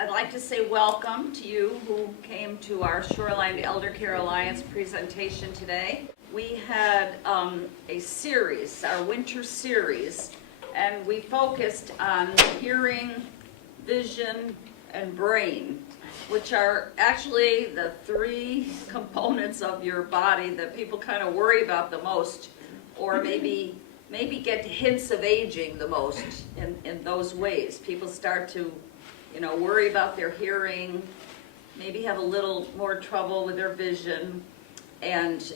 I'd like to say welcome to you who came to our Shoreline Eldercare Alliance presentation today. We had a series, our winter series, and we focused on hearing, vision, and brain, which are actually the three components of your body that people kind of worry about the most, or maybe get hints of aging the most in those ways. People start to, worry about their hearing, maybe have a little more trouble with their vision, and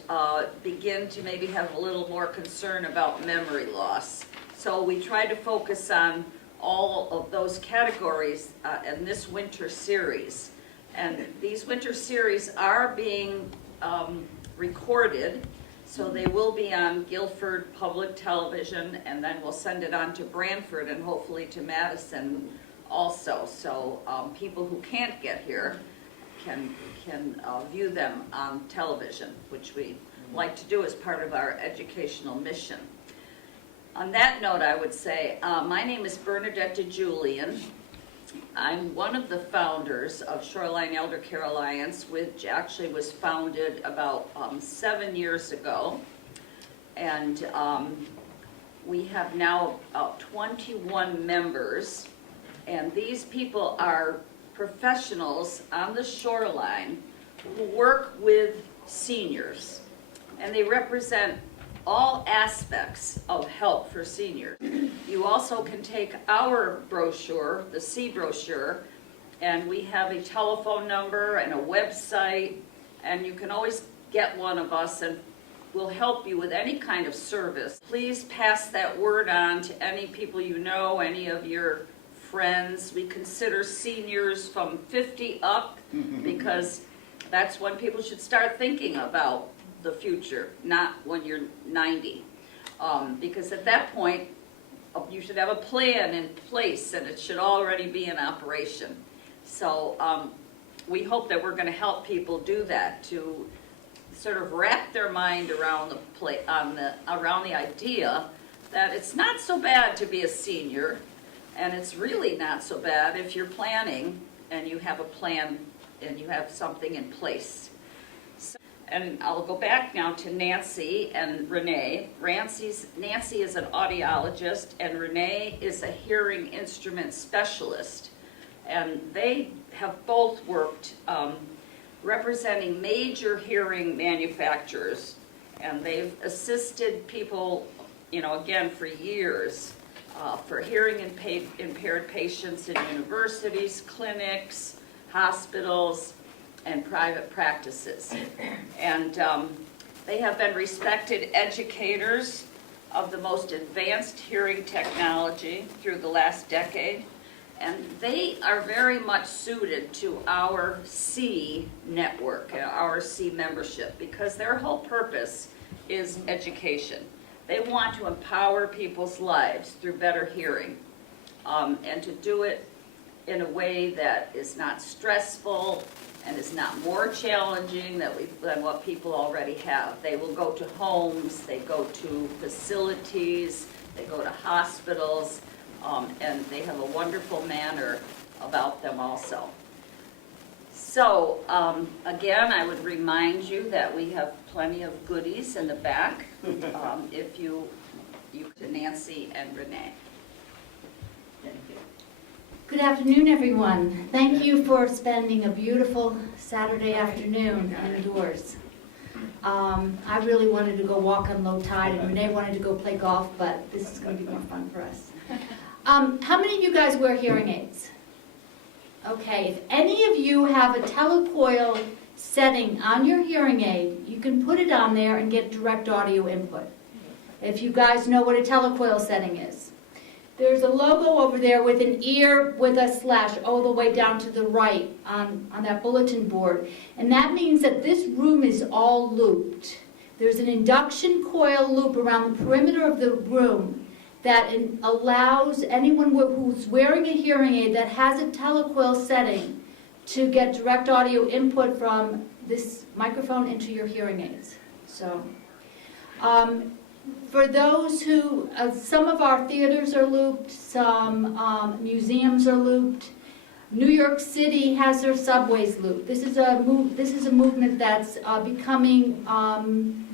begin to maybe have a little more concern about memory loss. So we try to focus on all of those categories in this winter series. And these winter series are being recorded, so they will be on Guilford Public Television, and then we'll send it on to Branford and hopefully to Madison also. So people who can't get here can view them on television, which we like to do as part of our educational mission. On that note, I would say, my name is Bernadette Julian. I'm one of the founders of Shoreline Eldercare Alliance, which actually was founded about 7 years ago. And we have now about 21 members. And these people are professionals on the shoreline who work with seniors. And they represent all aspects of help for seniors. You also can take our brochure, the C brochure, and we have a telephone number and a website, and you can always get one of us and we'll help you with any kind of service. Please pass that word on to any people you know, any of your friends. We consider seniors from 50 up because that's when people should start thinking about the future, not when you're 90. Because at that point, you should have a plan in place and it should already be in operation. So we hope that we're going to help people do that, to sort of wrap their mind around the idea that it's not so bad to be a senior, and it's really not so bad if you're planning and you have a plan and you have something in place. And I'll go back now to Nancy and Renee. Nancy is an audiologist and Renee is a hearing instrument specialist. And they have both worked representing major hearing manufacturers. And they've assisted people, again, for years, for hearing impaired patients in universities, clinics, hospitals, and private practices. And they have been respected educators of the most advanced hearing technology through the last decade. And they are very much suited to our C network, our C membership, because their whole purpose is education. They want to empower people's lives through better hearing, and to do it in a way that is not stressful and is not more challenging than what people already have. They will go to homes, they go to facilities, they go to hospitals, and they have a wonderful manner about them also. So, again, I would remind you that we have plenty of goodies in the back, if you to Nancy and Renee. Thank you. Good afternoon, everyone. Thank you for spending a beautiful Saturday afternoon indoors. I really wanted to go walk on low tide, and Renee wanted to go play golf, but this is going to be more fun for us. How many of you guys wear hearing aids? Okay, if any of you have a telecoil setting on your hearing aid, you can put it on there and get direct audio input. If you guys know what a telecoil setting is. There's a logo over there with an ear with a slash all the way down to the right on that bulletin board. And that means that this room is all looped. There's an induction coil loop around the perimeter of the room that allows anyone who's wearing a hearing aid that has a telecoil setting to get direct audio input from this microphone into your hearing aids. So, for those who, some of our theaters are looped, some museums are looped. New York City has their subways loop. This is a movement that's becoming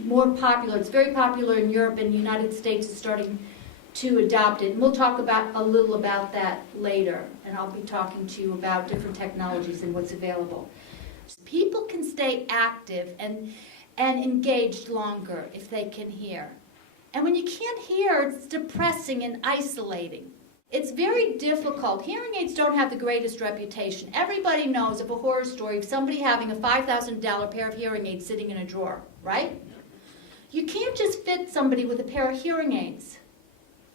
more popular. It's very popular in Europe, and the United States is starting to adopt it. And we'll talk a little about that later, and I'll be talking to you about different technologies and what's available. People can stay active and engaged longer if they can hear. And when you can't hear, it's depressing and isolating. It's very difficult. Hearing aids don't have the greatest reputation. Everybody knows of a horror story of somebody having a $5,000 pair of hearing aids sitting in a drawer, right? You can't just fit somebody with a pair of hearing aids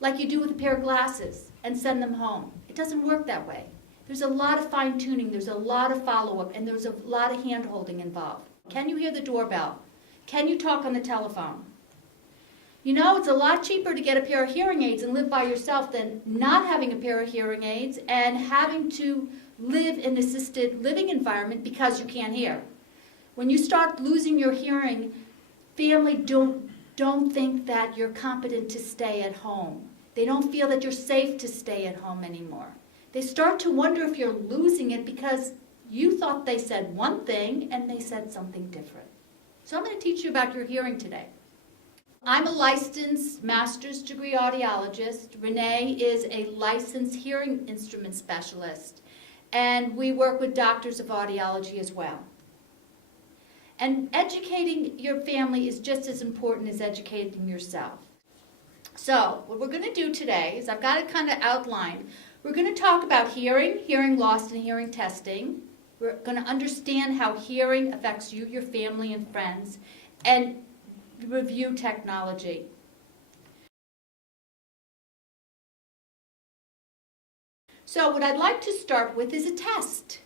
like you do with a pair of glasses and send them home. It doesn't work that way. There's a lot of fine-tuning, there's a lot of follow-up, and there's a lot of hand-holding involved. Can you hear the doorbell? Can you talk on the telephone? You know, it's a lot cheaper to get a pair of hearing aids and live by yourself than not having a pair of hearing aids and having to live in an assisted living environment because you can't hear. When you start losing your hearing, family don't think that you're competent to stay at home. They don't feel that you're safe to stay at home anymore. They start to wonder if you're losing it because you thought they said one thing and they said something different. So I'm going to teach you about your hearing today. I'm a licensed master's degree audiologist. Renee is a licensed hearing instrument specialist. And we work with doctors of audiology as well. And educating your family is just as important as educating yourself. So what we're going to do today is I've got it kind of outlined. We're going to talk about hearing, hearing loss, and hearing testing. We're going to understand how hearing affects you, your family, and friends, and review technology. So what I'd like to start with is a test.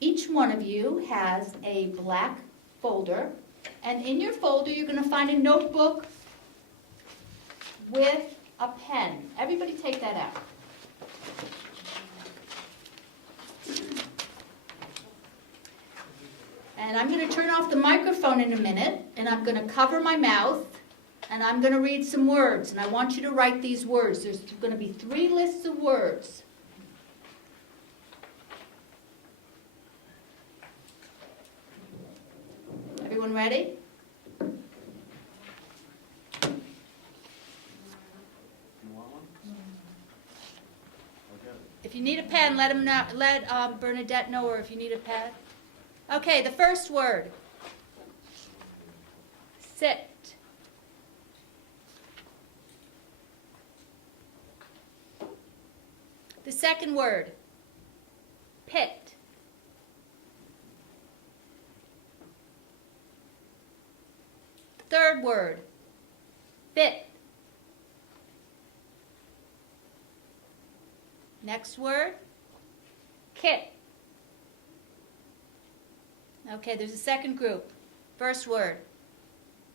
Each one of you has a black folder, and in your folder you're going to find a notebook with a pen. Everybody take that out. And I'm going to turn off the microphone in a minute, and I'm going to cover my mouth, and I'm going to read some words, and I want you to write these words. There's going to be 3 lists of words. Everyone ready? If you need a pen, let Bernadette know, or if you need a pen. Okay, the first word. Sit. The second word. Pit. Third word. Fit. Next word. Kit. Okay, there's a second group. First word,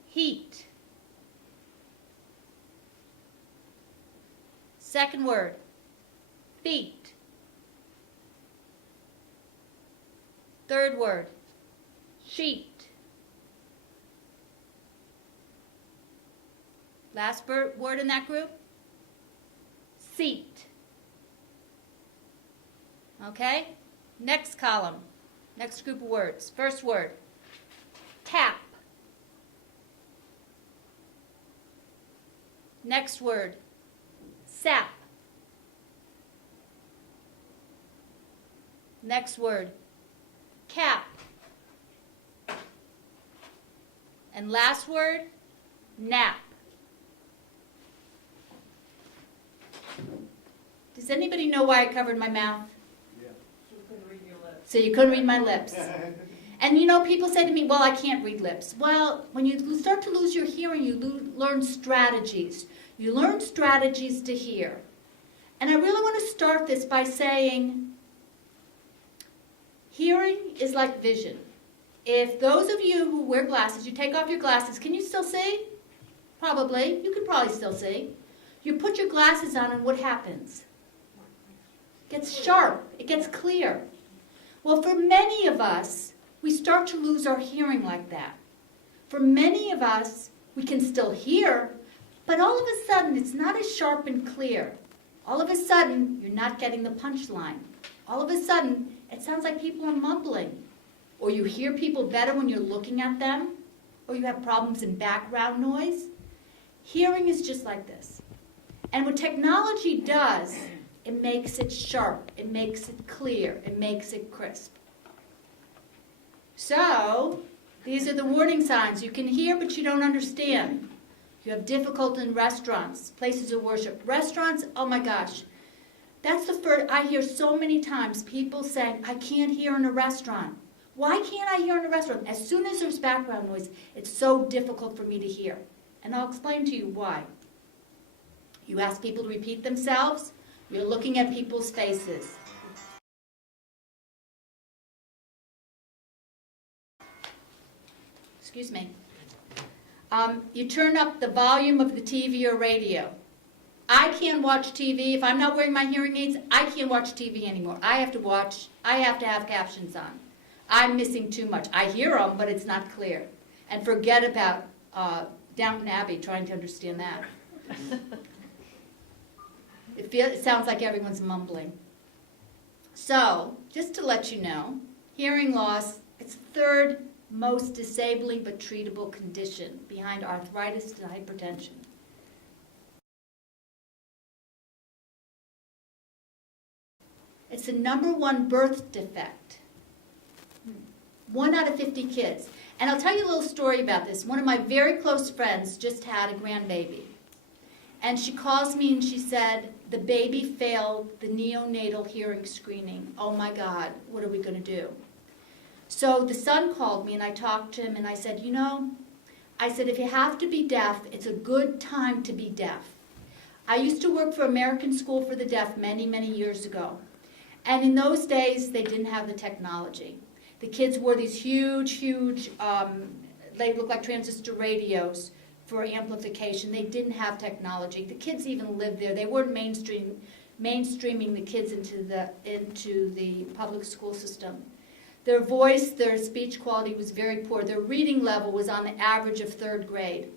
heat. Second word, feet. Third word, sheet. Last word in that group, seat. Okay, next column. Next group of words. First word, tap. Next word, sap. Next word, cap. And last word, nap. Does anybody know why I covered my mouth? So you couldn't read my lips. And you know, people say to me, well, I can't read lips. Well, when you start to lose your hearing, you learn strategies. You learn strategies to hear. And I really want to start this by saying, hearing is like vision. If those of you who wear glasses, you take off your glasses, can you still see? Probably. You can probably still see. You put your glasses on and what happens? It gets sharp. It gets clear. Well, for many of us, we start to lose our hearing like that. For many of us, we can still hear, but all of a sudden, it's not as sharp and clear. All of a sudden, you're not getting the punchline. all of a sudden, it sounds like people are mumbling. Or you hear people better when you're looking at them, or you have problems in background noise. Hearing is just like this. And what technology does, it makes it sharp, it makes it clear, it makes it crisp. So, these are the warning signs. You can hear, but you don't understand. You have difficulty in restaurants, places of worship. Restaurants, oh my gosh. That's the first, I hear so many times people saying, I can't hear in a restaurant. Why can't I hear in a restaurant? As soon as there's background noise, it's so difficult for me to hear. And I'll explain to you why. You ask people to repeat themselves, you're looking at people's faces. Excuse me. You turn up the volume of the TV or radio. I can't watch TV. If I'm not wearing my hearing aids, I can't watch TV anymore. I have to have captions on. I'm missing too much. I hear them, but it's not clear. And forget about Downton Abbey, trying to understand that. It sounds like everyone's mumbling. So, just to let you know, hearing loss, it's the third most disabling but treatable condition behind arthritis and hypertension. It's the #1 birth defect. 1 out of 50 kids. And I'll tell you a little story about this. One of my very close friends just had a grandbaby. And she calls me and she said, the baby failed the neonatal hearing screening. Oh my God, what are we going to do? So the son called me and I talked to him and I said, if you have to be deaf, it's a good time to be deaf. I used to work for American School for the Deaf many, many years ago. And in those days, they didn't have the technology. The kids wore these huge, they look like transistor radios for amplification. They didn't have technology. The kids even lived there. They weren't mainstreaming the kids into the public school system. Their voice, their speech quality was very poor. Their reading level was on the average of 3rd grade.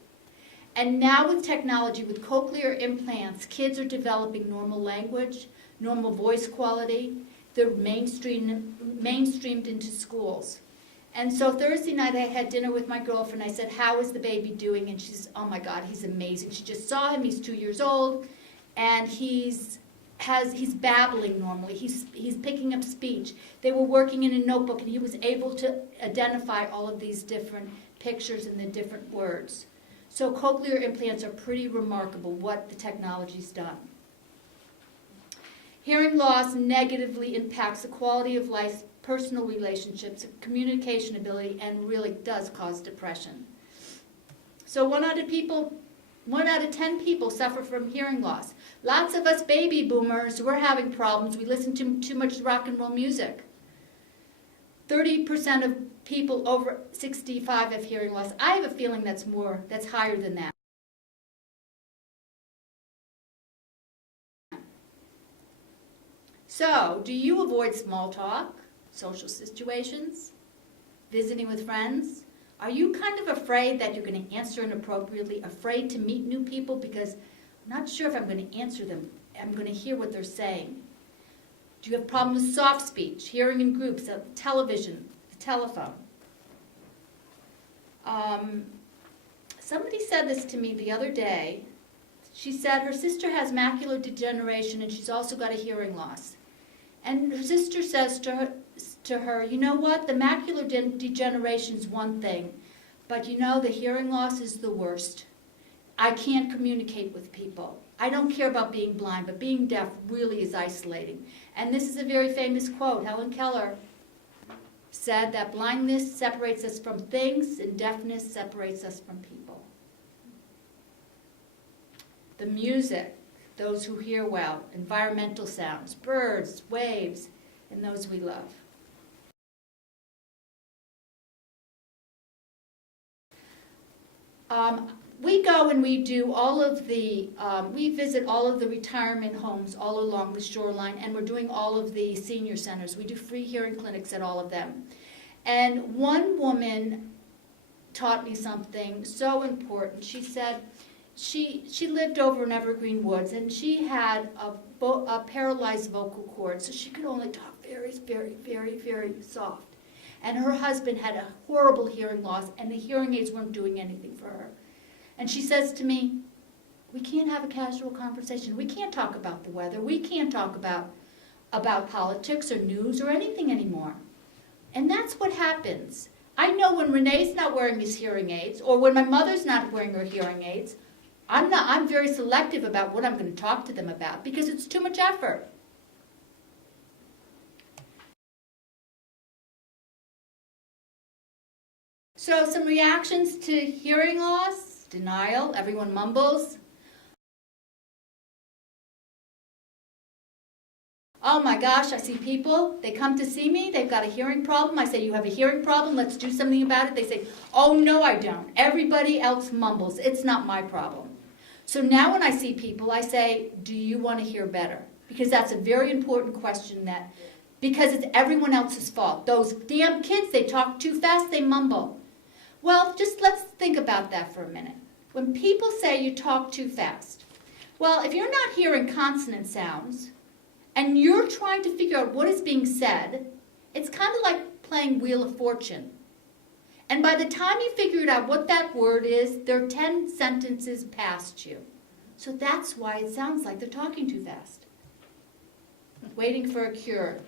And now with technology, with cochlear implants, kids are developing normal language, normal voice quality. They're mainstreamed into schools. And so Thursday night I had dinner with my girlfriend. I said, how is the baby doing? And she says, oh my God, he's amazing. She just saw him, he's 2 years old, and he's babbling normally. He's picking up speech. They were working in a notebook and he was able to identify all of these different pictures and the different words. So cochlear implants are pretty remarkable what the technology's done. Hearing loss negatively impacts the quality of life, personal relationships, communication ability, and really does cause depression. So 1 out of 10 people suffer from hearing loss. Lots of us baby boomers, we're having problems. We listen to too much rock and roll music. 30% of people over 65 have hearing loss. I have a feeling that's higher than that. So, do you avoid small talk, social situations, visiting with friends? Are you kind of afraid that you're going to answer inappropriately, afraid to meet new people because I'm not sure if I'm going to answer them, I'm going to hear what they're saying? Do you have problems with soft speech, hearing in groups, television, the telephone? Somebody said this to me the other day. She said her sister has macular degeneration and she's also got a hearing loss. And her sister says to her, you know what, the macular degeneration is one thing, but the hearing loss is the worst. I can't communicate with people. I don't care about being blind, but being deaf really is isolating. And this is a very famous quote. Helen Keller said that blindness separates us from things and deafness separates us from people. The music. Those who hear well, environmental sounds, birds, waves, and those we love. We go and we do all of the, we visit all of the retirement homes all along the shoreline, and we're doing all of the senior centers. We do free hearing clinics at all of them. And one woman taught me something so important. She said, she lived over in Evergreen Woods, and she had a paralyzed vocal cord, so she could only talk very, very, very, very soft. And her husband had a horrible hearing loss, and the hearing aids weren't doing anything for her. And she says to me, we can't have a casual conversation. We can't talk about the weather. We can't talk about politics or news or anything anymore. And that's what happens. I know when Renee's not wearing his hearing aids, or when my mother's not wearing her hearing aids, I'm very selective about what I'm going to talk to them about because it's too much effort. So some reactions to hearing loss, denial, everyone mumbles. Oh my gosh, I see people, they come to see me, they've got a hearing problem. I say, you have a hearing problem, let's do something about it. They say, oh no I don't. Everybody else mumbles, it's not my problem. So now when I see people, I say, do you want to hear better? Because that's a very important question because it's everyone else's fault. Those damn kids, they talk too fast, they mumble. Well, just let's think about that for a minute. When people say you talk too fast, well, if you're not hearing consonant sounds, and you're trying to figure out what is being said, it's kind of like playing Wheel of Fortune. And by the time you figure out what that word is, they're 10 sentences past you. So that's why it sounds like they're talking too fast. Waiting for a cure.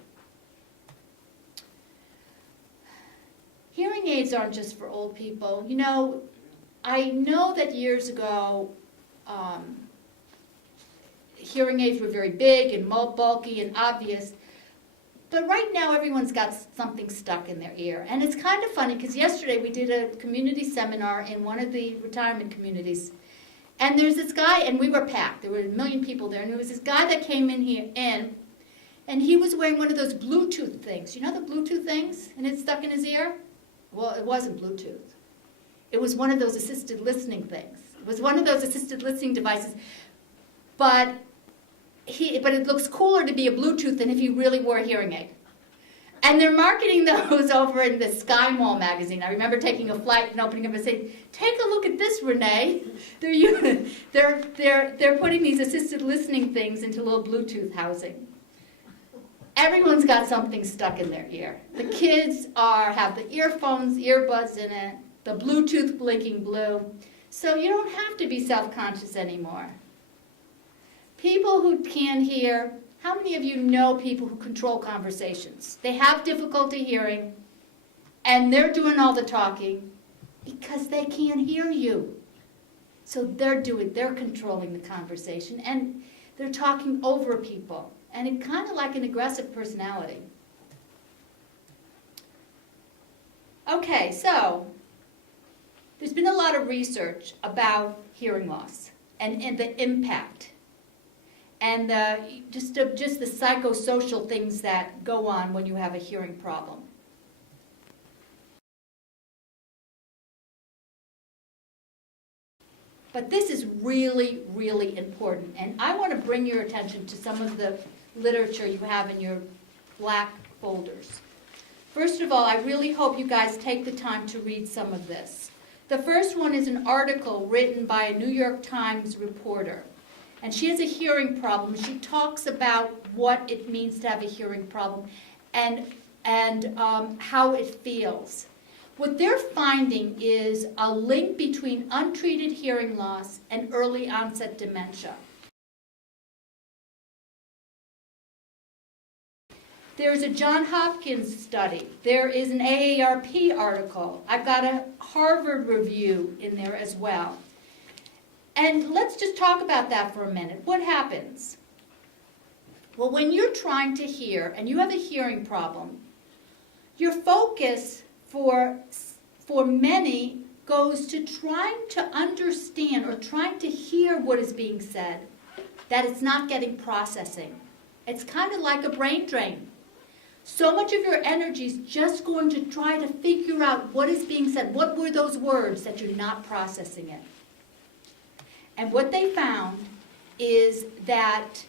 Hearing aids aren't just for old people. You know, I know that years ago, hearing aids were very big and bulky and obvious, but right now everyone's got something stuck in their ear. And it's kind of funny because yesterday we did a community seminar in one of the retirement communities, and there's this guy, and we were packed, there were 1 million people there, and there was this guy that came in here, and he was wearing one of those Bluetooth things. You know the Bluetooth things? And it's stuck in his ear? Well, it wasn't Bluetooth. It was one of those assisted listening things. It was one of those assisted listening devices, but it looks cooler to be a Bluetooth than if you really wore a hearing aid. And they're marketing those over in the Sky Mall magazine. I remember taking a flight and opening up and saying, take a look at this, Renee. They're putting these assisted listening things into little Bluetooth housing. Everyone's got something stuck in their ear. The kids have the earphones, earbuds in it, the Bluetooth blinking blue. So you don't have to be self-conscious anymore. People who can hear, how many of you know people who control conversations? They have difficulty hearing, and they're doing all the talking because they can't hear you. So they're controlling the conversation, and they're talking over people, and it's kind of like an aggressive personality. Okay, so there's been a lot of research about hearing loss and the impact. And just the psychosocial things that go on when you have a hearing problem. But this is really, really important. And I want to bring your attention to some of the literature you have in your black folders. First of all, I really hope you guys take the time to read some of this. The first one is an article written by a New York Times reporter. And she has a hearing problem. She talks about what it means to have a hearing problem and how it feels. What they're finding is a link between untreated hearing loss and early onset dementia. There's a Johns Hopkins study. There is an AARP article. I've got a Harvard review in there as well. And let's just talk about that for a minute. What happens? Well, when you're trying to hear and you have a hearing problem, your focus for many goes to trying to understand or trying to hear what is being said, that it's not getting processing. It's kind of like a brain drain. So much of your energy is just going to try to figure out what is being said. What were those words that you're not processing it? And what they found is that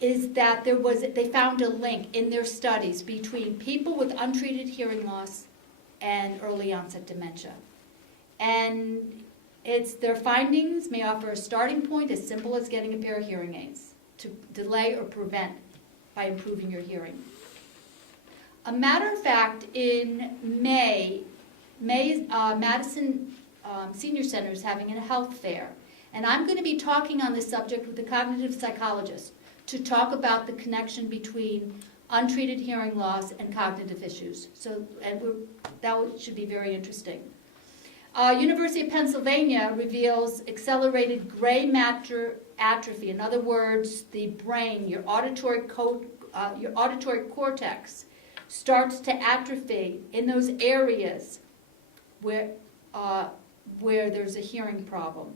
they found a link in their studies between people with untreated hearing loss and early onset dementia. And their findings may offer a starting point as simple as getting a pair of hearing aids. to delay or prevent by improving your hearing. A matter of fact, in May, Madison Senior Center is having a health fair, and I'm going to be talking on this subject with a cognitive psychologist to talk about the connection between untreated hearing loss and cognitive issues. So, that should be very interesting. University of Pennsylvania reveals accelerated gray matter atrophy. In other words, the brain, your auditory cortex, starts to atrophy in those areas where there's a hearing problem.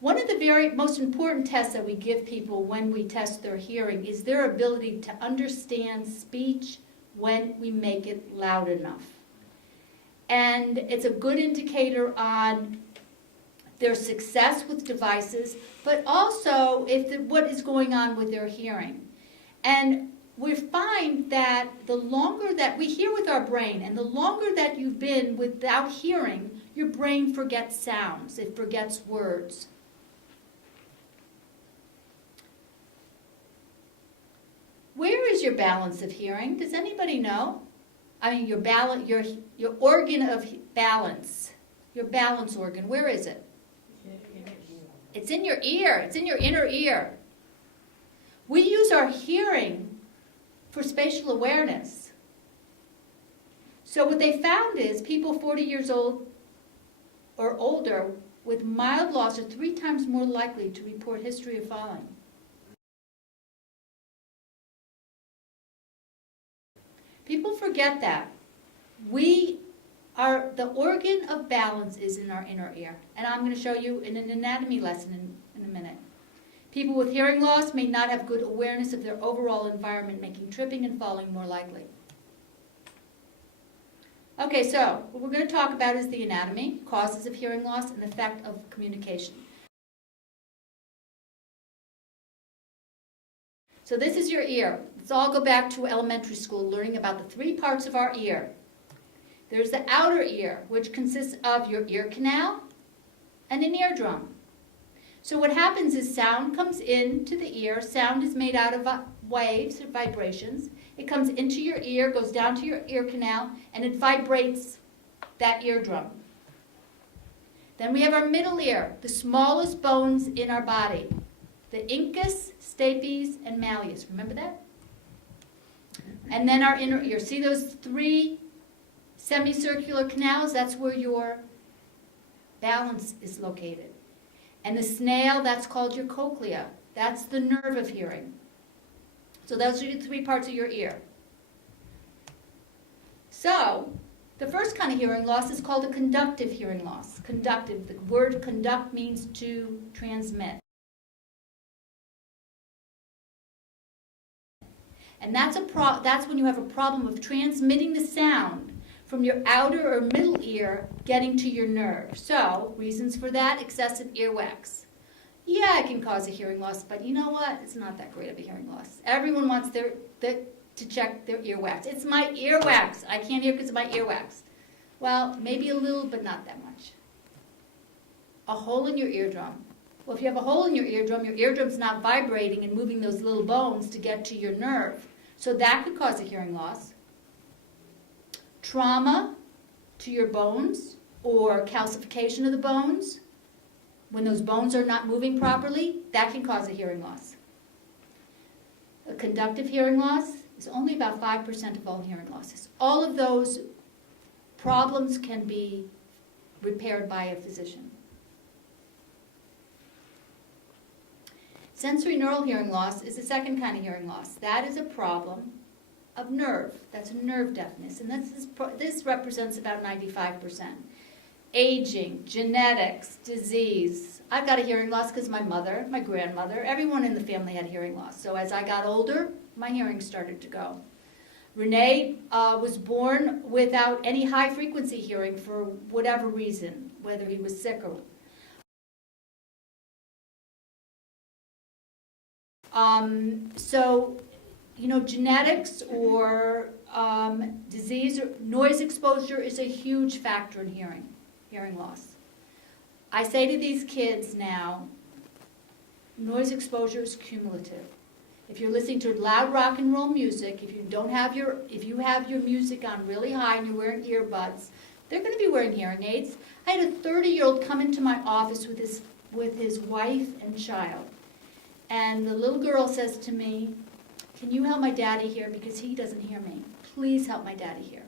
One of the very most important tests that we give people when we test their hearing is their ability to understand speech when we make it loud enough. And it's a good indicator on their success with devices, but also what is going on with their hearing. And we find that the longer that we hear with our brain, and the longer that you've been without hearing, your brain forgets sounds, it forgets words. Where is your balance of hearing? Does anybody know? I mean, your organ of balance, your balance organ, where is it? It's in your ear. It's in your inner ear. We use our hearing for spatial awareness. So what they found is people 40 years old or older with mild loss are 3 times more likely to report history of falling. People forget that. The organ of balance is in our inner ear. And I'm going to show you in an anatomy lesson in a minute. People with hearing loss may not have good awareness of their overall environment, making tripping and falling more likely. Okay, so what we're going to talk about is the anatomy, causes of hearing loss, and the effect of communication. So this is your ear. Let's all go back to elementary school learning about the 3 parts of our ear. There's the outer ear, which consists of your ear canal and an eardrum. So what happens is sound comes into the ear. Sound is made out of waves or vibrations. It comes into your ear, goes down to your ear canal, and it vibrates that eardrum. Then we have our middle ear, the smallest bones in our body. The incus, stapes, and malleus. Remember that? And then our inner ear. See those 3 semicircular canals? That's where your balance is located. And the snail, that's called your cochlea. That's the nerve of hearing. So those are the 3 parts of your ear. So, the first kind of hearing loss is called a conductive hearing loss. Conductive. The word conduct means to transmit. And that's when you have a problem of transmitting the sound from your outer or middle ear getting to your nerve. So, reasons for that, excessive earwax. Yeah, it can cause a hearing loss, but you know what? It's not that great of a hearing loss. Everyone wants to check their earwax. It's my earwax. I can't hear because of my earwax. Well, maybe a little, but not that much. A hole in your eardrum. Well, if you have a hole in your eardrum's not vibrating and moving those little bones to get to your nerve. So that could cause a hearing loss. Trauma to your bones or calcification of the bones. When those bones are not moving properly, that can cause a hearing loss. A conductive hearing loss is only about 5% of all hearing losses. All of those problems can be repaired by a physician. Sensory neural hearing loss is the second kind of hearing loss. That is a problem of nerve. That's a nerve deafness, and this represents about 95%. Aging, genetics, disease. I've got a hearing loss because my mother, my grandmother, everyone in the family had hearing loss. So as I got older, my hearing started to go. Renee was born without any high-frequency hearing for whatever reason, whether he was sick or... genetics or disease or noise exposure is a huge factor in hearing loss. I say to these kids now, noise exposure is cumulative. If you're listening to loud rock and roll music, if you have your music on really high and you're wearing earbuds, they're going to be wearing hearing aids. I had a 30-year-old come into my office with his wife and child. And the little girl says to me, "Can you help my daddy hear because he doesn't hear me? Please help my daddy hear."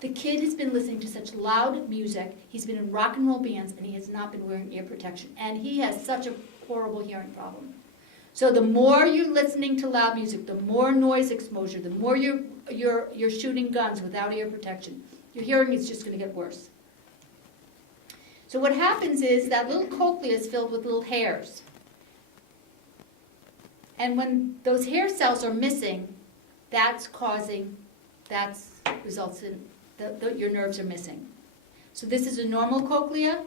The kid has been listening to such loud music, he's been in rock and roll bands, and he has not been wearing ear protection. And he has such a horrible hearing problem. So the more you're listening to loud music, the more noise exposure, the more you're shooting guns without ear protection, your hearing is just going to get worse. So what happens is that little cochlea is filled with little hairs. And when those hair cells are missing, that results in your nerves are missing. So this is a normal cochlea,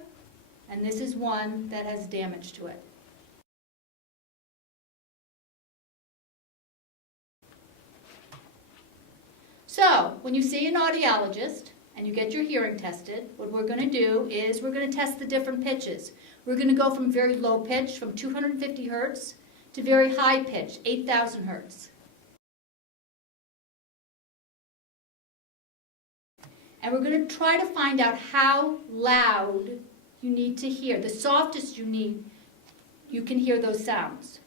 and this is one that has damage to it. So when you see an audiologist and you get your hearing tested, what we're going to do is we're going to test the different pitches. We're going to go from very low pitch, from 250 hertz, to very high pitch, 8,000 hertz. And we're going to try to find out how loud you need to hear. The softest you can hear those sounds.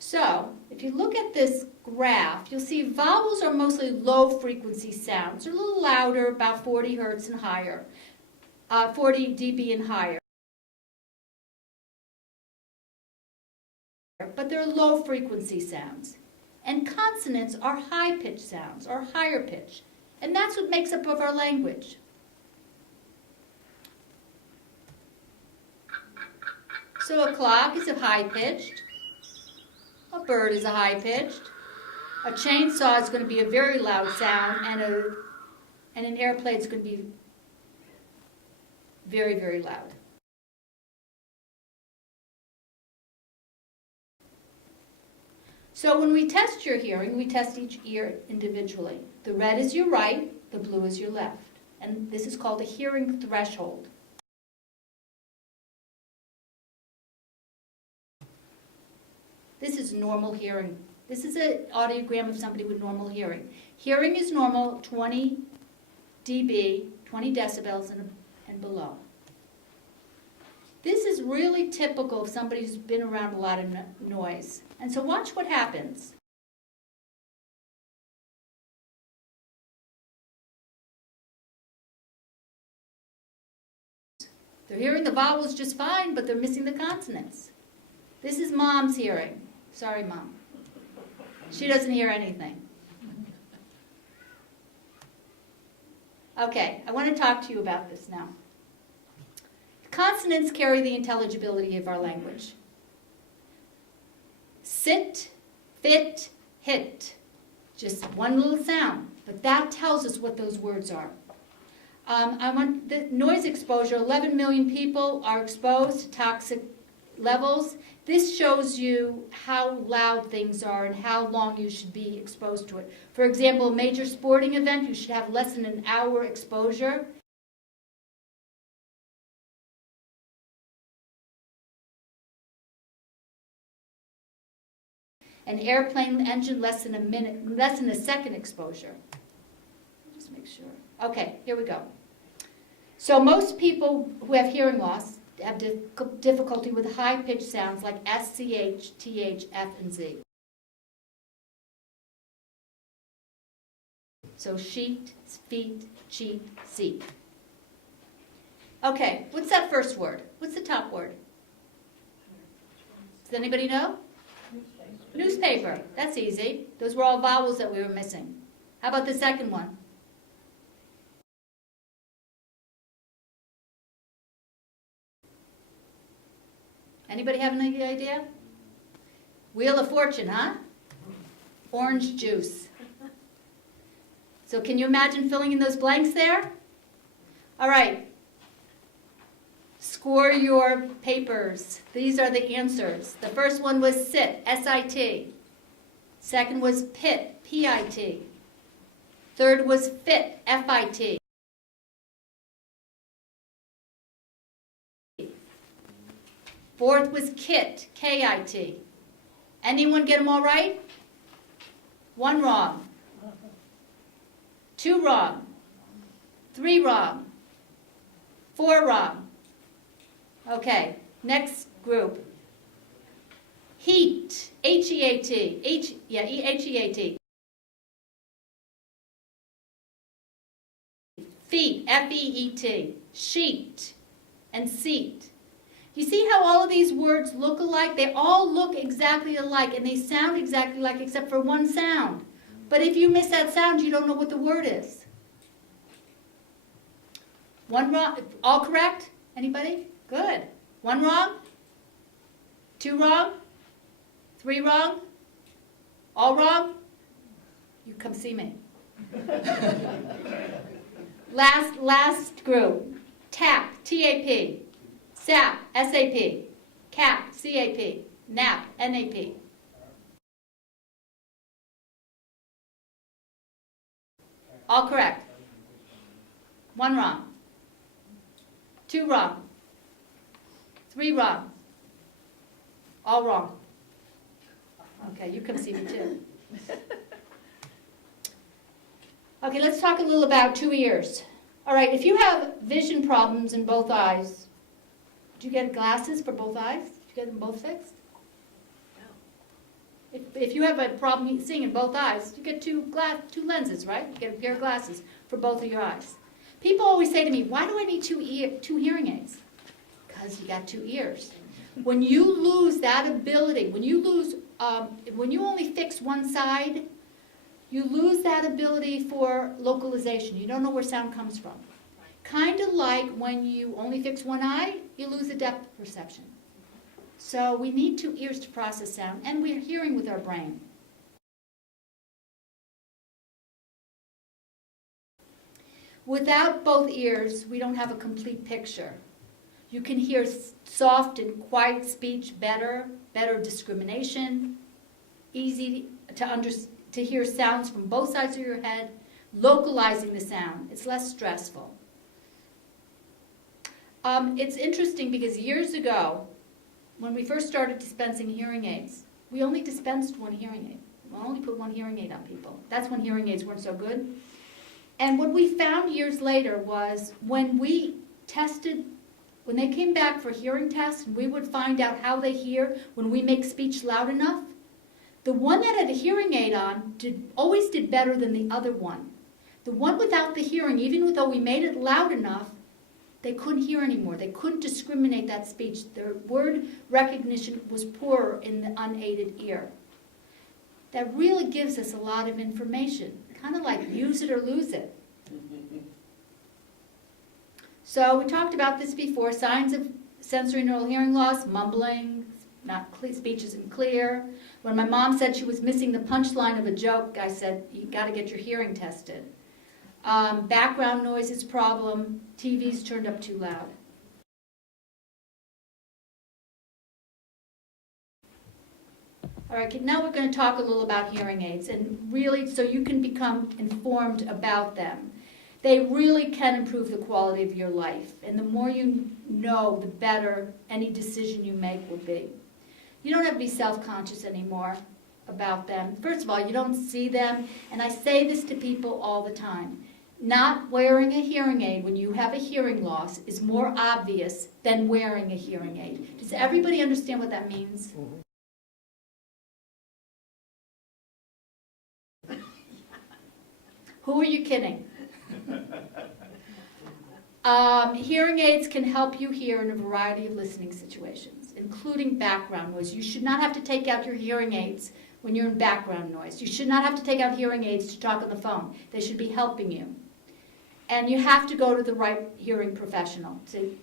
So, if you look at this graph, you'll see vowels are mostly low frequency sounds. They're a little louder, about 40 hertz and higher, 40 dB and higher. But they're low frequency sounds. And consonants are high pitch sounds, or higher pitch. And that's what makes up of our language. So a clock is a high pitched. A bird is a high pitched. A chainsaw is going to be a very loud sound, and an airplane is going to be very, very loud. So when we test your hearing, we test each ear individually. The red is your right, the blue is your left. And this is called a hearing threshold. This is normal hearing. This is an audiogram of somebody with normal hearing. Hearing is normal, 20 dB, 20 decibels and below. This is really typical of somebody who's been around a lot of noise. And so watch what happens. They're hearing the vowels just fine, but they're missing the consonants. This is Mom's hearing. Sorry, Mom. She doesn't hear anything. Okay, I want to talk to you about this now. Consonants carry the intelligibility of our language. Sit, fit, hit. Just one little sound, but that tells us what those words are. I want the noise exposure. 11 million people are exposed to toxic levels. This shows you how loud things are and how long you should be exposed to it. For example, a major sporting event, you should have less than an hour exposure. An airplane engine, less than a second exposure. Just make sure. Okay, here we go. So most people who have hearing loss have difficulty with high-pitched sounds like S, C, H, T, H, F, and Z. So sheet, feet, cheat, seat. Okay, what's that first word? What's the top word? Does anybody know? Newspaper. That's easy. Those were all vowels that we were missing. How about the second one? Anybody have any idea? Wheel of Fortune, huh? Orange juice. So can you imagine filling in those blanks there? All right. Score your papers. These are the answers. The first one was sit, S-I-T. Second was pit, P-I-T. Third was fit, F-I-T. Fourth was KIT, K-I-T. Anyone get them all right? One wrong. Two wrong. Three wrong. Four wrong. Okay, next group. HEAT, H-E-A-T. H-E-A-T. Feet, F-E-E-T. Sheet and seat. You see how all of these words look alike? They all look exactly alike and they sound exactly alike except for one sound. But if you miss that sound, you don't know what the word is. One wrong, all correct? Anybody? Good. One wrong? Two wrong? Three wrong? All wrong? You come see me. Last group. TAP, T-A-P. SAP, S-A-P. CAP, C-A-P. NAP, N-A-P. All correct. One wrong. Two wrong. Three wrong. All wrong. Okay, you come see me too. Okay, let's talk a little about two ears. All right, if you have vision problems in both eyes, do you get glasses for both eyes? Do you get them both fixed? No. If you have a problem seeing in both eyes, you get two lenses, right? You get a pair of glasses for both of your eyes. People always say to me, why do I need two hearing aids? Because you got two ears. When you lose that ability, when you only fix one side, you lose that ability for localization. You don't know where sound comes from. Kind of like when you only fix one eye, you lose the depth perception. So we need two ears to process sound, and we're hearing with our brain. Without both ears, we don't have a complete picture. You can hear soft and quiet speech better discrimination, easy to hear sounds from both sides of your head, localizing the sound. It's less stressful. It's interesting because years ago, when we first started dispensing hearing aids, we only dispensed one hearing aid. We only put one hearing aid on people. That's when hearing aids weren't so good. And what we found years later was when we tested, when they came back for hearing tests, and we would find out how they hear when we make speech loud enough, the one that had a hearing aid on always did better than the other one. The one without the hearing, even though we made it loud enough, they couldn't hear anymore. They couldn't discriminate that speech. Their word recognition was poorer in the unaided ear. That really gives us a lot of information, kind of like use it or lose it. So we talked about this before, signs of sensory neural hearing loss, mumbling, speech isn't clear. When my mom said she was missing the punchline of a joke, I said, you got to get your hearing tested. Background noise is a problem. TV's turned up too loud. All right, now we're going to talk a little about hearing aids, and really so you can become informed about them. They really can improve the quality of your life, and the more you know, the better any decision you make will be. You don't have to be self-conscious anymore about them. First of all, you don't see them, and I say this to people all the time. Not wearing a hearing aid when you have a hearing loss is more obvious than wearing a hearing aid. Does everybody understand what that means? Who are you kidding? Hearing aids can help you hear in a variety of listening situations, including background noise. You should not have to take out your hearing aids when you're in background noise. You should not have to take out hearing aids to talk on the phone. They should be helping you. And you have to go to the right hearing professional. See?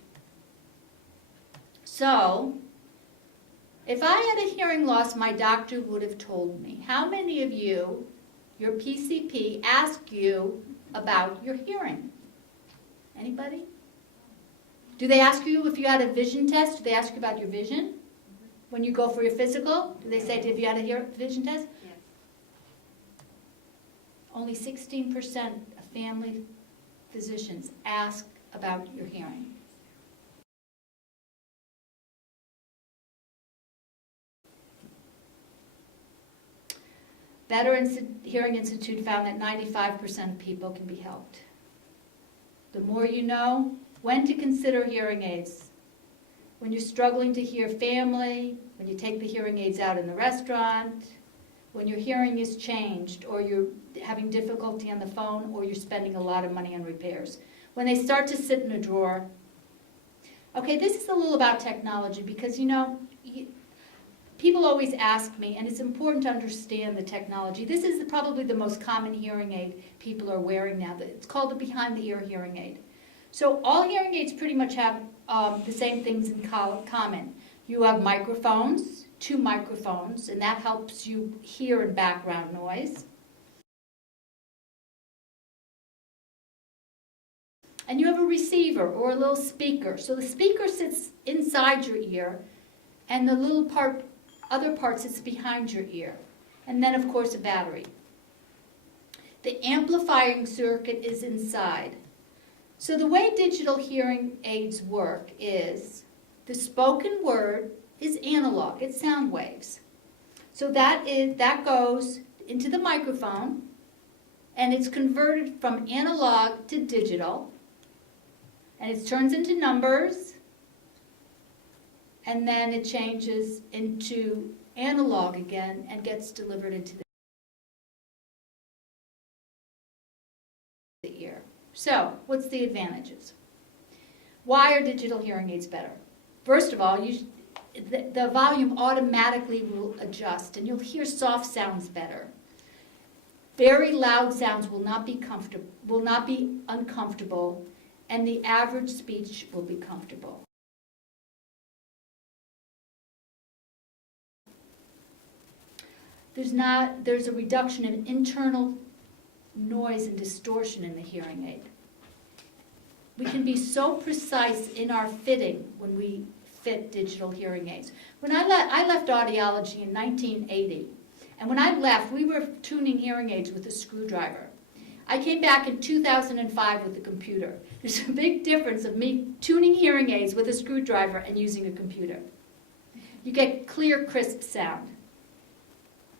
So, if I had a hearing loss, my doctor would have told me. How many of you, your PCP, ask you about your hearing? Anybody? Do they ask you if you had a vision test? Do they ask you about your vision? When you go for your physical? Do they say, have you had a vision test? Yes. Only 16% of family physicians ask about your hearing. Hearing Institute found that 95% of people can be helped. The more you know, when to consider hearing aids. When you're struggling to hear family, when you take the hearing aids out in the restaurant, when your hearing is changed, or you're having difficulty on the phone, or you're spending a lot of money on repairs. When they start to sit in a drawer. Okay, this is a little about technology because, people always ask me, and it's important to understand the technology. This is probably the most common hearing aid people are wearing now. It's called a behind-the-ear hearing aid. So all hearing aids pretty much have the same things in common. You have microphones, 2 microphones, and that helps you hear in background noise. And you have a receiver or a little speaker. So the speaker sits inside your ear, and the little other part sits behind your ear. And then, of course, a battery. The amplifying circuit is inside. So the way digital hearing aids work is the spoken word is analog, it's sound waves. So that goes into the microphone, and it's converted from analog to digital, and it turns into numbers, and then it changes into analog again and gets delivered into the ear. So, what's the advantages? Why are digital hearing aids better? First of all, the volume automatically will adjust, and you'll hear soft sounds better. Very loud sounds will not be uncomfortable, and the average speech will be comfortable. There's a reduction in internal noise and distortion in the hearing aid. We can be so precise in our fitting when we fit digital hearing aids. When I left audiology in 1980, and when I left, we were tuning hearing aids with a screwdriver. I came back in 2005 with a computer. There's a big difference of me tuning hearing aids with a screwdriver and using a computer. You get clear, crisp sound.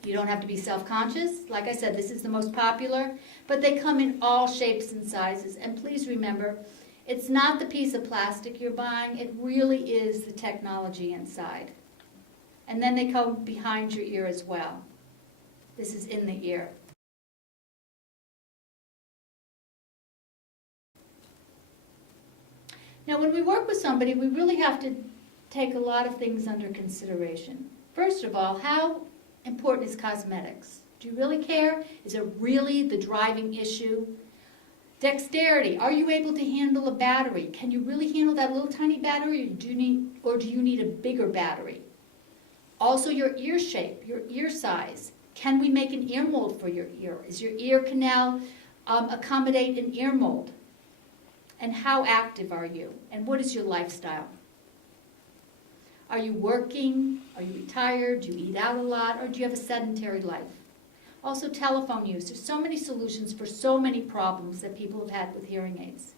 You don't have to be self-conscious. Like I said, this is the most popular, but they come in all shapes and sizes. And please remember, it's not the piece of plastic you're buying, it really is the technology inside. And then they come behind your ear as well. This is in the ear. Now, when we work with somebody, we really have to take a lot of things under consideration. First of all, how important is cosmetics? Do you really care? Is it really the driving issue? Dexterity. Are you able to handle a battery? Can you really handle that little tiny battery, or do you need a bigger battery? Also, your ear shape, your ear size. Can we make an ear mold for your ear? Is your ear canal accommodate an ear mold? And how active are you? And what is your lifestyle? Are you working? Are you retired? Do you eat out a lot? Or do you have a sedentary life? Also, telephone use. There's so many solutions for so many problems that people have had with hearing aids.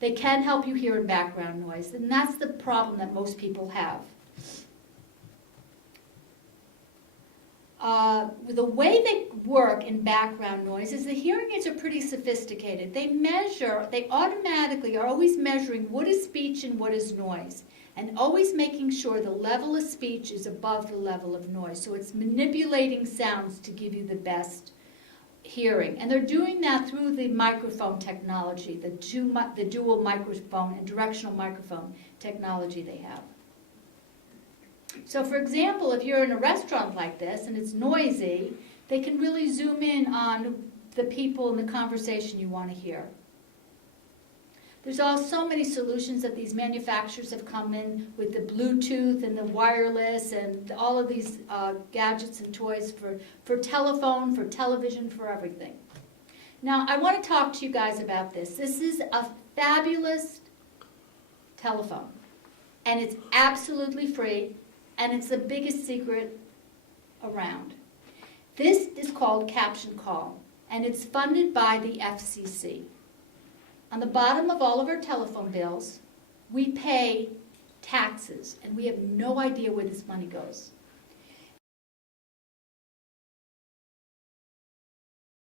They can help you hear in background noise, and that's the problem that most people have. The way they work in background noise is the hearing aids are pretty sophisticated. They automatically are always measuring what is speech and what is noise, and always making sure the level of speech is above the level of noise. So it's manipulating sounds to give you the best hearing. And they're doing that through the microphone technology, the dual microphone and directional microphone technology they have. So for example, if you're in a restaurant like this and it's noisy, they can really zoom in on the people and the conversation you want to hear. There's also so many solutions that these manufacturers have come in with the Bluetooth and the wireless and all of these gadgets and toys for telephone, for television, for everything. Now, I want to talk to you guys about this. This is a fabulous telephone, and it's absolutely free, and it's the biggest secret around. This is called Caption Call, and it's funded by the FCC. On the bottom of all of our telephone bills, we pay taxes, and we have no idea where this money goes.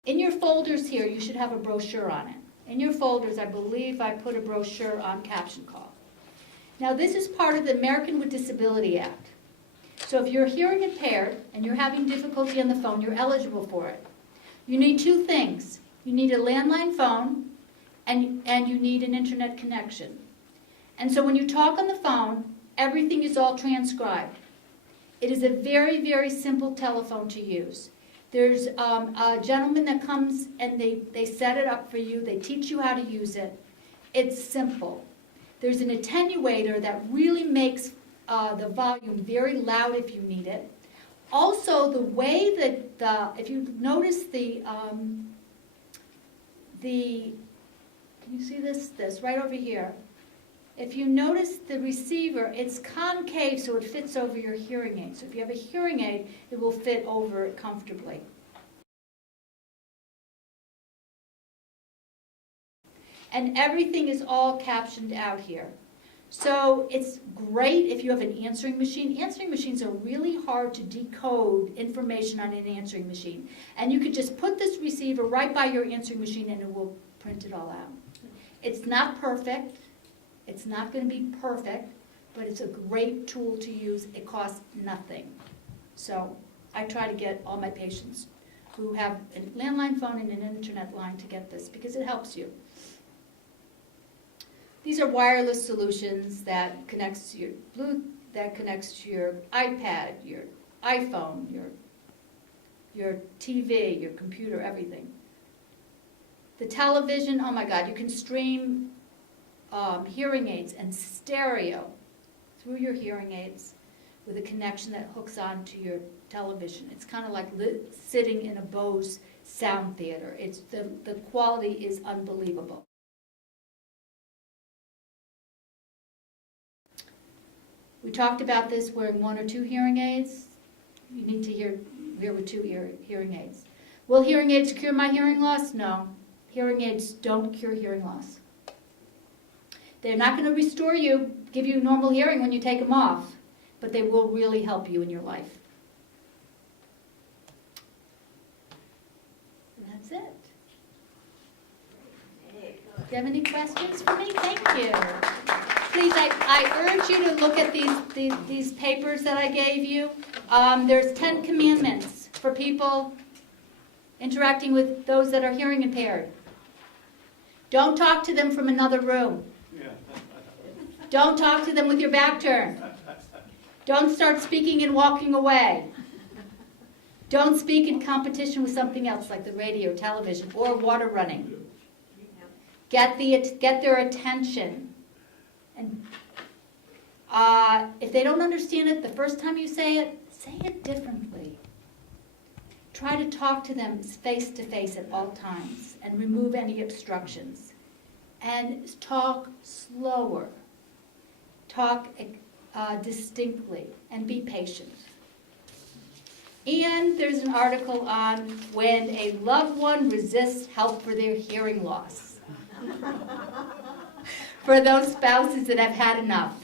In your folders here, you should have a brochure on it. In your folders, I believe I put a brochure on Caption Call. Now, this is part of the American with Disability Act. So if you're hearing impaired and you're having difficulty on the phone, you're eligible for it. You need two things. You need a landline phone and you need an internet connection. And so when you talk on the phone, everything is all transcribed. It is a very, very simple telephone to use. There's a gentleman that comes and they set it up for you. They teach you how to use it. It's simple. There's an attenuator that really makes the volume very loud if you need it. Also, the way that if you notice can you see this right over here? If you notice the receiver, it's concave so it fits over your hearing aid. So if you have a hearing aid, it will fit over it comfortably. And everything is all captioned out here. So it's great if you have an answering machine. Answering machines are really hard to decode information on an answering machine. And you could just put this receiver right by your answering machine and it will print it all out. It's not perfect. It's not going to be perfect, but it's a great tool to use. It costs nothing. So I try to get all my patients who have a landline phone and an internet line to get this because it helps you. These are wireless solutions that connects to your Bluetooth, that connects to your iPad, your iPhone, your TV, your computer, everything. The television, oh my God, you can stream hearing aids and stereo through your hearing aids with a connection that hooks onto your television. It's kind of like sitting in a Bose sound theater. It's the quality is unbelievable. We talked about this wearing one or two hearing aids. You need to hear with two hearing aids. Will hearing aids cure my hearing loss? No. Hearing aids don't cure hearing loss. They're not going to restore you, give you normal hearing when you take them off, but they will really help you in your life. And that's it. Do you have any questions for me? Thank you. Please, I urge you to look at these papers that I gave you. There's 10 commandments for people interacting with those that are hearing impaired. Don't talk to them from another room. Don't talk to them with your back turned. Don't start speaking and walking away. Don't speak in competition with something else like the radio, television, or water running. Get their attention. And if they don't understand it the first time you say it differently. Try to talk to them face to face at all times and remove any obstructions. And talk slower. Talk distinctly and be patient. And there's an article on when a loved one resists help for their hearing loss. For those spouses that have had enough.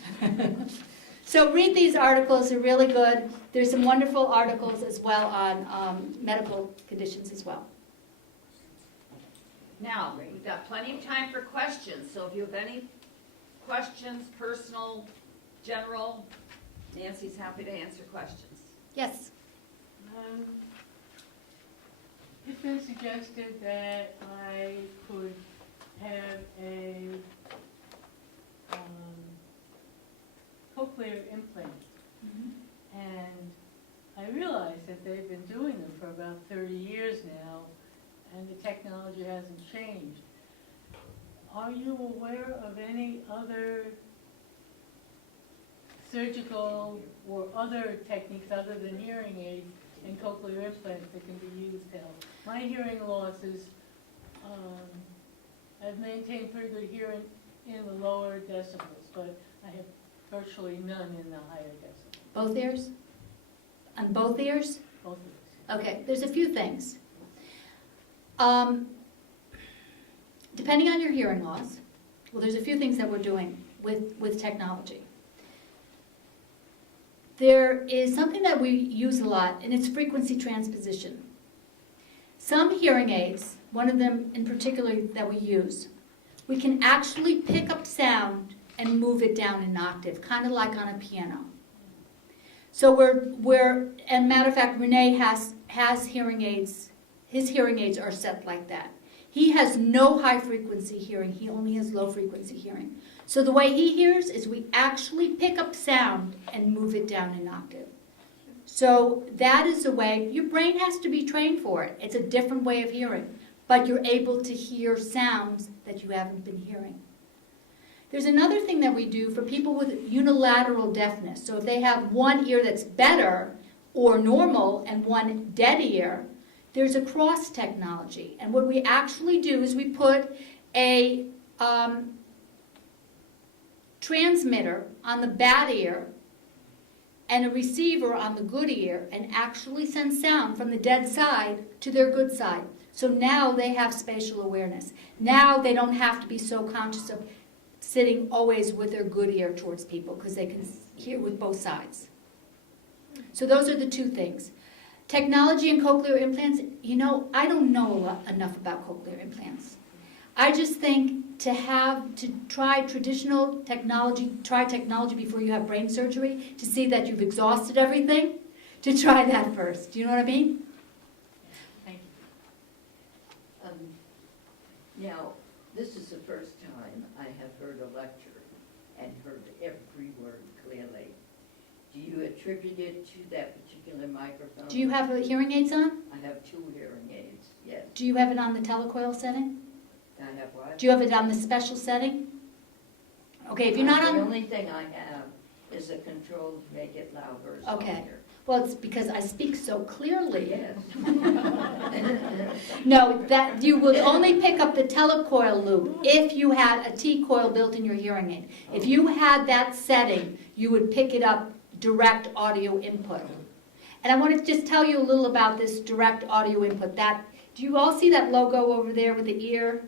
So read these articles, they're really good. There's some wonderful articles as well on medical conditions as well. Now, we've got plenty of time for questions, so if you have any questions, personal, general, Nancy's happy to answer questions. Yes? It's been suggested that I could have a cochlear implant. Mm-hmm. And I realize that they've been doing them for about 30 years now, and the technology hasn't changed. Are you aware of any other surgical or other techniques other than hearing aids and cochlear implants that can be used to help? My hearing loss is, I've maintained pretty good hearing in the lower decibels, but I have virtually none in the higher decibels. Both ears? On both ears? Both ears. Okay, there's a few things. Depending on your hearing loss, well, there's a few things that we're doing with technology. There is something that we use a lot, and it's frequency transposition. Some hearing aids, one of them in particular that we use, we can actually pick up sound and move it down an octave, kind of like on a piano. So and matter of fact, Renee has hearing aids. His hearing aids are set like that. He has no high frequency hearing. He only has low frequency hearing. So the way he hears is we actually pick up sound and move it down an octave. So that is a way, your brain has to be trained for it. It's a different way of hearing, but you're able to hear sounds that you haven't been hearing. There's another thing that we do for people with unilateral deafness. So if they have one ear that's better or normal and one dead ear, there's a cross technology. And what we actually do is we put a transmitter on the bad ear and a receiver on the good ear and actually send sound from the dead side to their good side. So now they have spatial awareness. Now they don't have to be so conscious of sitting always with their good ear towards people because they can hear with both sides. So those are the two things. Technology and cochlear implants, I don't know enough about cochlear implants. I just think to try traditional technology, try technology before you have brain surgery, to see that you've exhausted everything, to try that first. Do you know what I mean? Thank you. Now, this is the first time I have heard a lecture and heard every word clearly. Do you attribute it to that particular microphone? Do you have hearing aids on? I have 2 hearing aids, yes. Do you have it on the telecoil setting? I have what? Do you have it on the special setting? Okay, if you're not The on... only thing I have is a control to make it louder or Okay. softer. Well, it's because I speak so clearly. Yes. No, that you would only pick up the telecoil loop if you had a T-coil built in your hearing aid. If you had that setting, you would pick it up direct audio input. And I want to just tell you a little about this direct audio input. Do you all see that logo over there with the ear?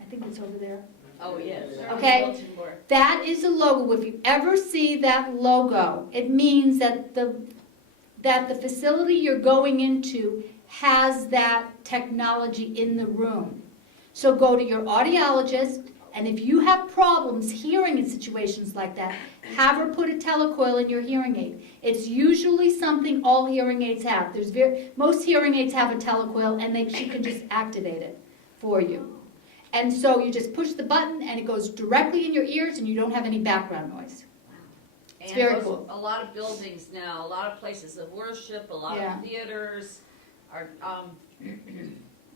I think it's over there. Oh, yes. Okay, that is a logo. If you ever see that logo, it means that the facility you're going into has that technology in the room. So go to your audiologist, and if you have problems hearing in situations like that, have her put a telecoil in your hearing aid. It's usually something all hearing aids have. Most hearing aids have a telecoil, and she can just activate it for you. And so you just push the button, and it goes directly in your ears, and you don't have any background noise. It's very cool. A lot of buildings now, a lot of places of worship, a lot Yeah. of theaters, are,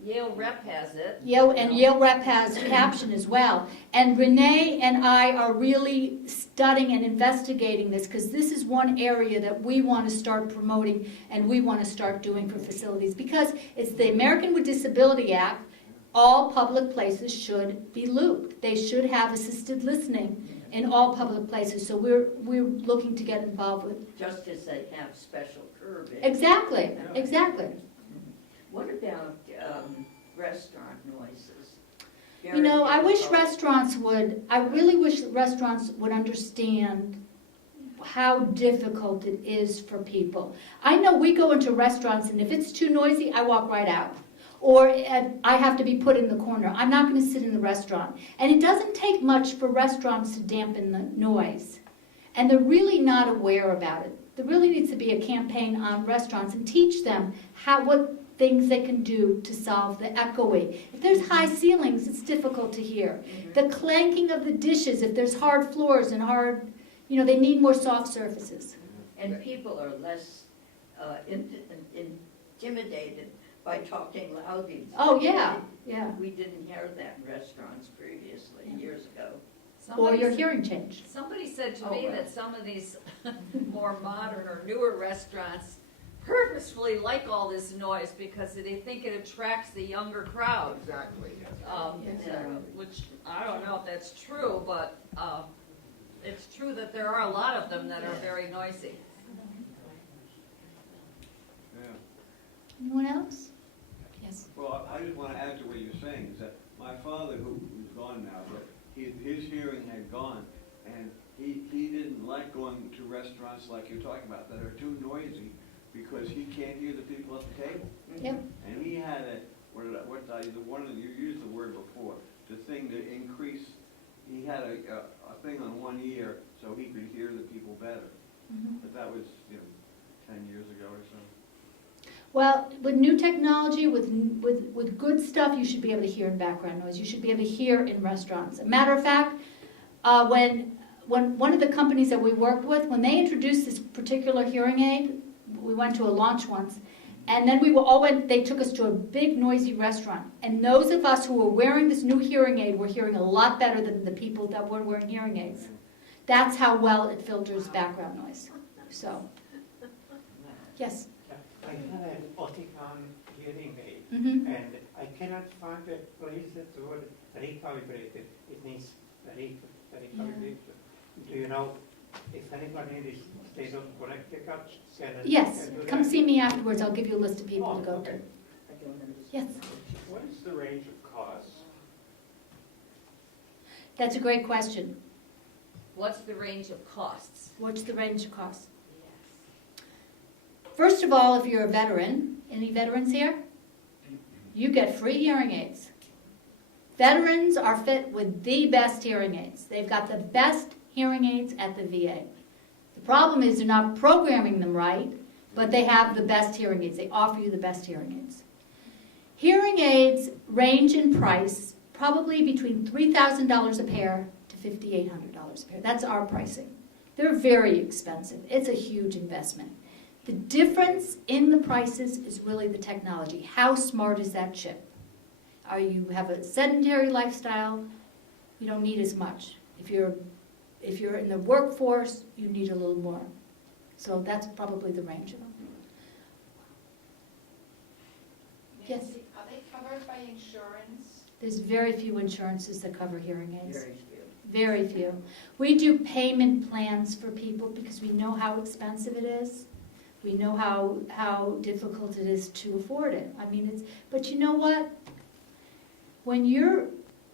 Yale Rep has it. Yale Rep has caption as well. And Renee and I are really studying and investigating this because this is one area that we want to start promoting and we want to start doing for facilities because it's the American with Disability Act. All public places should be looped. They should have assisted listening in all public places. So we're looking to get involved with. Just as they have special curbing. Exactly. What about restaurant noises? I wish restaurants I really wish restaurants would understand how difficult it is for people. I know we go into restaurants and if it's too noisy, I walk right out. Or I have to be put in the corner. I'm not going to sit in the restaurant. And it doesn't take much for restaurants to dampen the noise. And they're really not aware about it. There really needs to be a campaign on restaurants and teach them what things they can do to solve the echoing. If there's high ceilings, it's difficult to hear. The clanking of the dishes, if there's hard floors and hard, they need more soft surfaces. And people are less intimidated by talking loudly. Oh, yeah. We didn't hear that in restaurants previously, years ago. Or your hearing changed. Somebody said to me that some of these more modern or newer restaurants purposefully like all this noise because they think it attracts the younger crowd. Exactly. Which I don't know if that's true, but it's true that there are a lot of them that are very noisy. Yeah. Anyone else? Yes. Well, I just want to add to what you're saying, is that my father, who's gone now, but his hearing had gone, and he didn't like going to restaurants like you're talking about that are too noisy, because he can't hear the people at the table. Yep. And he had you used the word before, the thing to increase, he had a thing on one ear so he could hear the people better. Mhm. But that was, 10 years ago or so. Well, with new technology, with good stuff, you should be able to hear in background noise. You should be able to hear in restaurants. A matter of fact, when one of the companies that we worked with, when they introduced this particular hearing aid, we went to a launch once, and then they took us to a big noisy restaurant. And those of us who were wearing this new hearing aid were hearing a lot better than the people that weren't wearing hearing aids. That's how well it filters background noise. So, yes. I have an Oticon hearing aid, Mm-hmm. and I cannot find a place that the word recalibrated. It needs recalibration. Do you know if anybody in this state of Connecticut can Yes, can do come that? see me afterwards. I'll give you a list of people Oh, to go okay. to. I don't understand. Yes, What is the range of costs? that's a great question. What's the range of costs? What's the range of cost? First of all, if you're a veteran, any veterans here? You get free hearing aids. Veterans are fit with the best hearing aids. They've got the best hearing aids at the VA. The problem is they're not programming them right, but they have the best hearing aids. They offer you the best hearing aids. Hearing aids range in price probably between $3,000 a pair to $5,800 a pair. That's our pricing. They're very expensive. It's a huge investment. The difference in the prices is really the technology. How smart is that chip? You have a sedentary lifestyle, you don't need as much. If you're in the workforce, you need a little more. So that's probably the range of them. Yes. Nancy, are they covered by insurance? There's very few insurances that cover hearing aids. Very few. Very few. We do payment plans for people because we know how expensive it is. We know how difficult it is to afford it. I mean, but you know what? When you're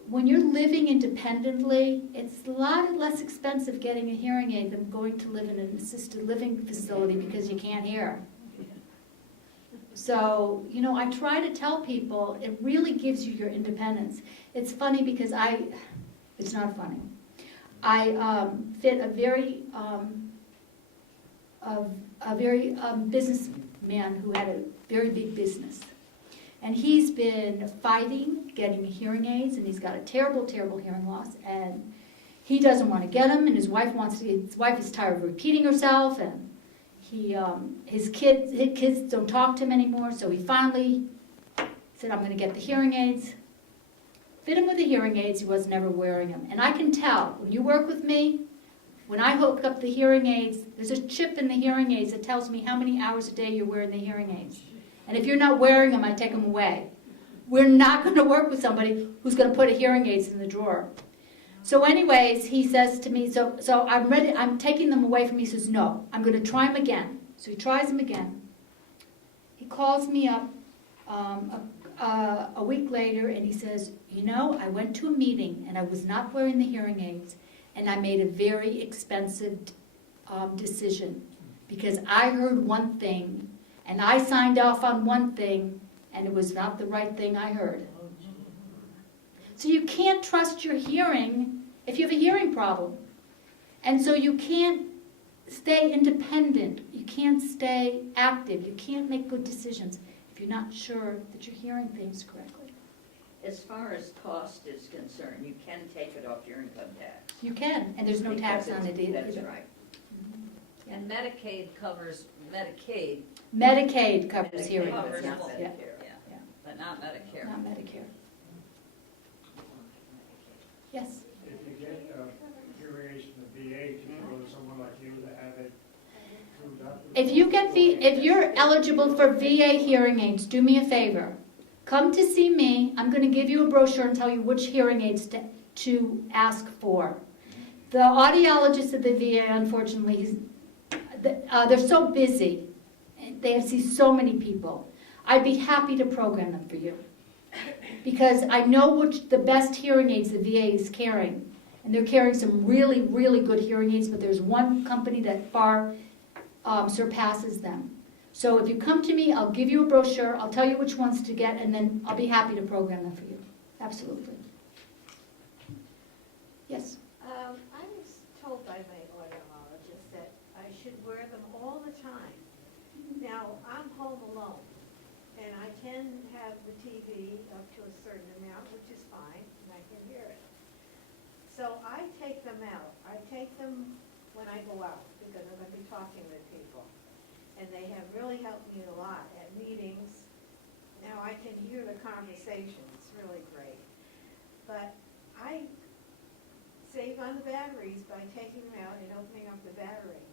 living independently, it's a lot less expensive getting a hearing aid than going to live in an assisted living facility because you can't hear. So, I try to tell people it really gives you your independence. It's funny because it's not funny. I fit a very businessman who had a very big business. And he's been fighting getting hearing aids, and he's got a terrible, terrible hearing loss. And he doesn't want to get them, and his wife is tired of repeating herself, and his kids don't talk to him anymore. So he finally said, "I'm going to get the hearing aids." Fit him with the hearing aids. He was never wearing them, and I can tell when you work with me. When I hook up the hearing aids, there's a chip in the hearing aids that tells me how many hours a day you're wearing the hearing aids. And if you're not wearing them, I take them away. We're not going to work with somebody who's going to put a hearing aids in the drawer. So anyways, he says to me, so I'm ready, I'm taking them away from me. He says, no, I'm going to try them again. So he tries them again. He calls me up a week later and he says, I went to a meeting and I was not wearing the hearing aids. And I made a very expensive decision because I heard one thing and I signed off on one thing and it was not the right thing I heard. So you can't trust your hearing if you have a hearing problem. And so you can't stay independent. You can't stay active. You can't make good decisions if you're not sure that you're hearing things correctly. As far as cost is concerned, you can take it off your income tax. You can, and there's no tax on it either. That's right. And Medicaid covers Medicaid. Medicaid covers hearing Covers aids, not yes, Medicare. yeah, Yeah, but not Medicare. not Medicare. Yes, If you get hearing aids from the VA, can you go to someone like you to have it proved up? if you're eligible for VA hearing aids, do me a favor. Come to see me. I'm going to give you a brochure and tell you which hearing aids to ask for. The audiologist at the VA, unfortunately, they're so busy. They see so many people. I'd be happy to program them for you. Because I know which the best hearing aids the VA is carrying. And they're carrying some really, really good hearing aids, but there's one company that far surpasses them. So if you come to me, I'll give you a brochure, I'll tell you which ones to get, and then I'll be happy to program them for you. Absolutely. Yes? I was told by my audiologist that I should wear them all the time. Now, I'm home alone, and I can have the TV up to a certain amount, which is fine, and I can hear it. So I take them out. I take them when I go out, because I'm going to be talking with people. And they have really helped me a lot at meetings. Now I can hear the conversation, it's really great. But I save on the batteries by taking them out and opening up the battery.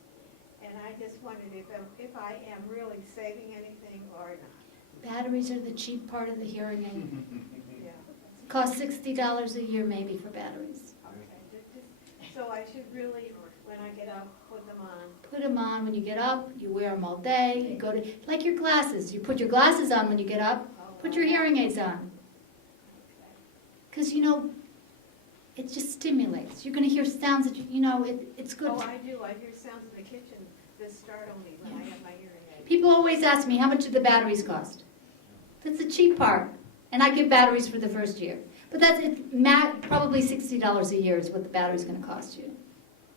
And I just wondered if I am really saving anything or not. Batteries are the cheap part of the hearing aid. Yeah. Costs $60 a year maybe for batteries. Okay. So I should really, when I get up, put them on. Put them on when you get up, you wear them all day, you go to, like your glasses, you put your glasses on when you get up, put your hearing aids on. Because, you know, it just stimulates. You're going to hear sounds that, it's good. Oh, I do. I hear sounds in the kitchen that startle me when I have my hearing aid. People always ask me, how much do the batteries cost? That's the cheap part. And I give batteries for the first year. But that's probably $60 a year is what the battery's going to cost you.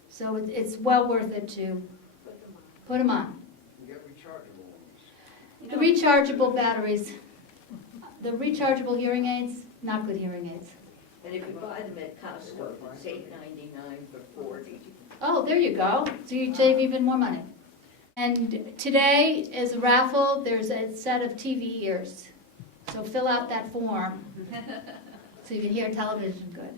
So it's well worth it to put them on. You get rechargeable ones. The rechargeable batteries, the rechargeable hearing aids, not good hearing aids. And if you buy them at Costco, it's $8.99 for 40. Oh, there you go. So you save even more money. And today is a raffle. There's a set of TV ears. So fill out that form so you can hear television good.